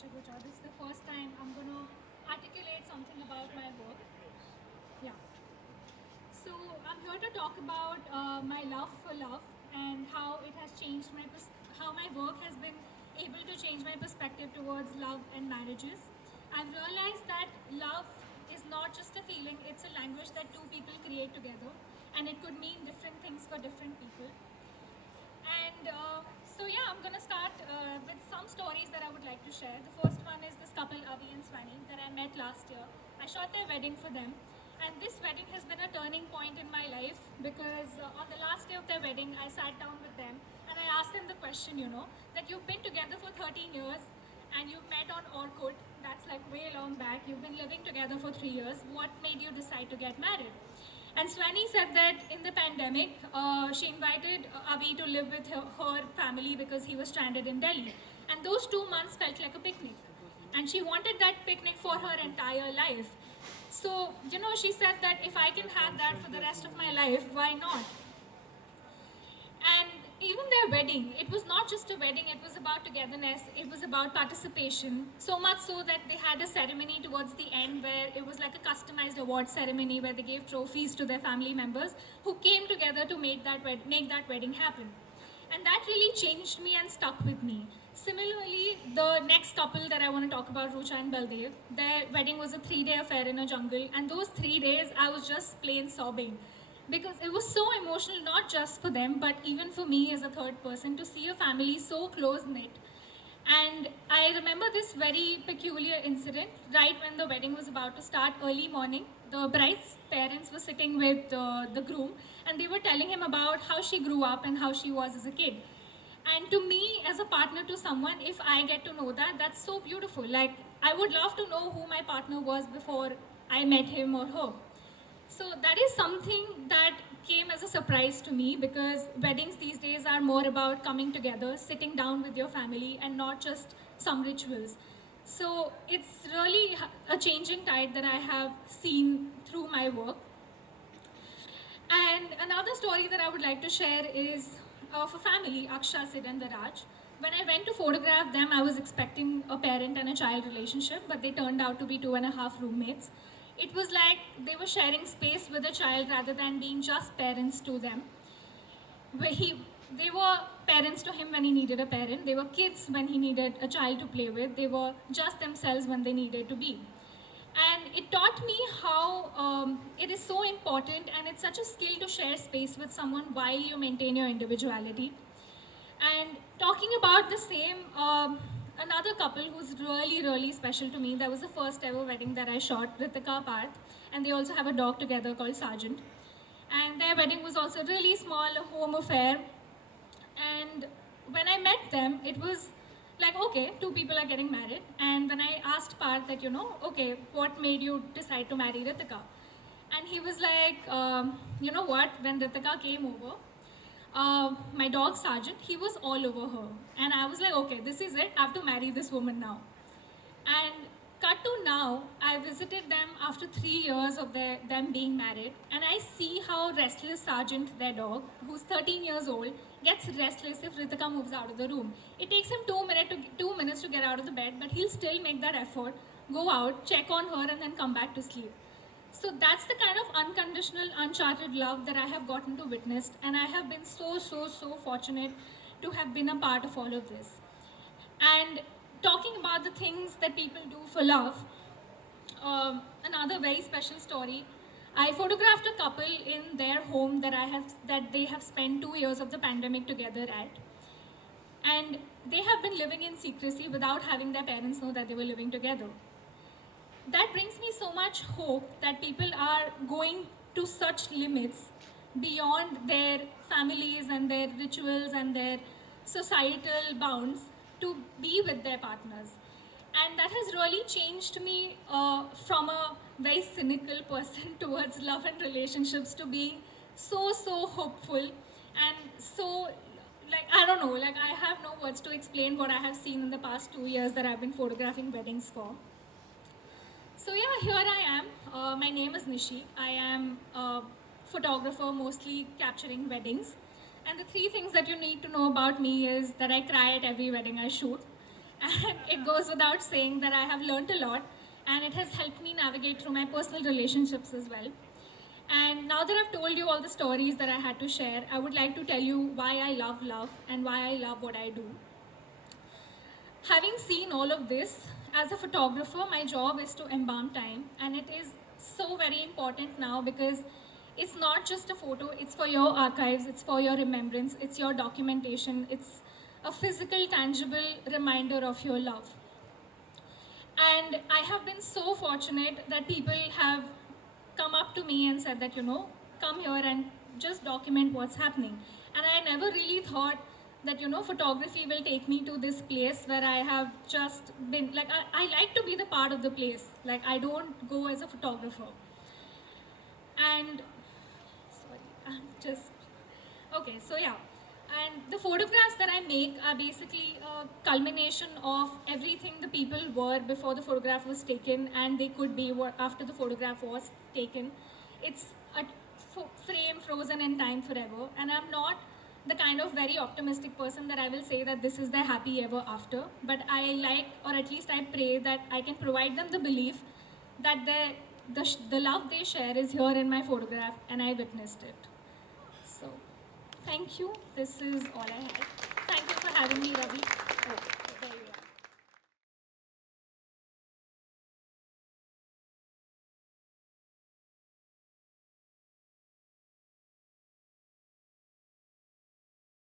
PECHAKUCHA. This is the first time I'm going to articulate something about my work. Yeah. So I'm here to talk about my love for love and how it has changed how my work has been able to change my perspective towards love and marriages. I've realized that love is not just a feeling; it's a language that two people create together, and it could mean different things for different people. And so yeah, I'm gonna start with some stories that I would like to share. The first one is this couple, Avi and Swani, that I met last year. I shot their wedding for them. And this wedding has been a turning point in my life because on the last day of their wedding, I sat down with them and I asked them the question, that you've been together for 13 years and you've met on Orkut. That's like way long back. You've been living together for 3 years. What made you decide to get married? And Swani said that in the pandemic, she invited Avi to live with her family because he was stranded in Delhi. And those 2 months felt like a picnic. And she wanted that picnic for her entire life. So, she said that if I can have that for the rest of my life, why not? And even their wedding, it was not just a wedding, it was about togetherness, it was about participation. So much so that they had a ceremony towards the end where it was like a customized award ceremony where they gave trophies to their family members who came together to make that wedding happen. And that really changed me and stuck with me. Similarly, the next couple that I want to talk about, Rucha and Baldev, their wedding was a 3-day affair in a jungle, and those 3 days I was just plain sobbing because it was so emotional, not just for them, but even for me as a third person to see a family so close knit. And I remember this very peculiar incident right when the wedding was about to start early morning. The bride's parents were sitting with the groom and they were telling him about how she grew up and how she was as a kid. And to me, as a partner to someone, if I get to know that, that's so beautiful. Like, I would love to know who my partner was before I met him or her. So that is something that came as a surprise to me because weddings these days are more about coming together, sitting down with your family and not just some rituals. So it's really a changing tide that I have seen through my work. And another story that I would like to share is of a family, Aksha, Sid and Viraj. When I went to photograph them, I was expecting a parent and a child relationship, but they turned out to be 2.5 roommates. It was like they were sharing space with a child rather than being just parents to them. They were parents to him when he needed a parent. They were kids when he needed a child to play with. They were just themselves when they needed to be. And it taught me how it is so important and it's such a skill to share space with someone while you maintain your individuality. And talking about the same, another couple who's really, really special to me, that was the first ever wedding that I shot, Ritika Parth, and they also have a dog together called Sergeant. And their wedding was also really small, a home affair. And when I met them, it was like, okay, two people are getting married. And when I asked Parth that, okay, what made you decide to marry Ritika? And he was like, you know what, when Ritika came over, my dog Sergeant, he was all over her. And I was like, okay, this is it. I have to marry this woman now. And cut to now, I visited them after 3 years of them being married. And I see how restless Sergeant, their dog, who's 13 years old, gets restless if Ritika moves out of the room. It takes him 2 minutes to get out of the bed, but he'll still make that effort, go out, check on her, and then come back to sleep. So that's the kind of unconditional, uncharted love that I have gotten to witness, and I have been so, so, so fortunate to have been a part of all of this. And talking about the things that people do for love, another very special story. I photographed a couple in their home that they have spent 2 years of the pandemic together at. And they have been living in secrecy without having their parents know that they were living together. That brings me so much hope that people are going to such limits beyond their families and their rituals and their societal bounds to be with their partners. And that has really changed me from a very cynical person towards love and relationships to being so, so hopeful and so, like, I don't know, like, I have no words to explain what I have seen in the past 2 years that I've been photographing weddings for. So yeah, here I am. My name is Nishi. I am a photographer, mostly capturing weddings. And the three things that you need to know about me is that I cry at every wedding I shoot. And it goes without saying that I have learned a lot, and it has helped me navigate through my personal relationships as well. And now that I've told you all the stories that I had to share, I would like to tell you why I love love and why I love what I do. Having seen all of this, as a photographer, my job is to embalm time, and it is so very important now because it's not just a photo, it's for your archives, it's for your remembrance, it's your documentation, it's a physical, tangible reminder of your love. And I have been so fortunate that people have come up to me and said that, come here and just document what's happening. And I never really thought that, photography will take me to this place where I have just been, like, I like to be the part of the place. Like, I don't go as a photographer. And, sorry, I'm just, okay, so yeah. And the photographs that I make are basically a culmination of everything the people were before the photograph was taken, and they could be after the photograph was taken. It's a frame frozen in time forever, and I'm not the kind of very optimistic person that I will say that this is their happy ever after, but I like, or at least I pray that I can provide them the belief that the love they share is here in my photograph, and I witnessed it. So, thank you. This is all I had. Thank you for having me, Ravi.